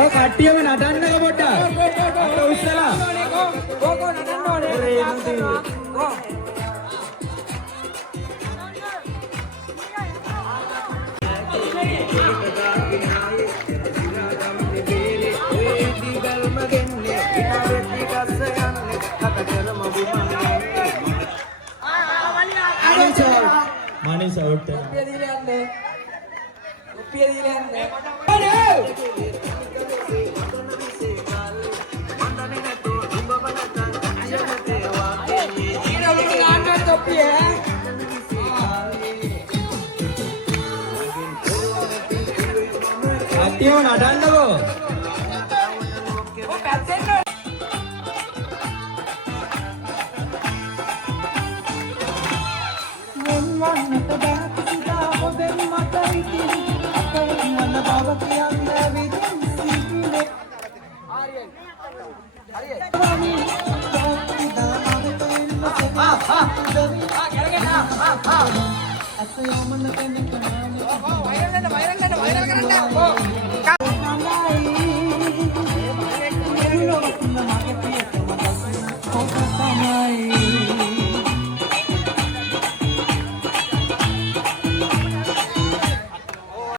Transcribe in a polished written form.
ඔය කට්ටියම නටන්නක පොඩ්ඩක්. අත උස්සලා. කෝ නටන්න ඕනේ. මනිස අවුට් එක. කුප්පිය දීලා යන්නේ. කුප්පිය දීලා යන්නේ. කට්ටියම නටන්නකෝ. වන්නට බෑ කිසිදා ඔබෙන් මට ඉතිරි අපෙන් වන බව කියන්නේ විදින් සිටිනේ ආරියන් ආරියන්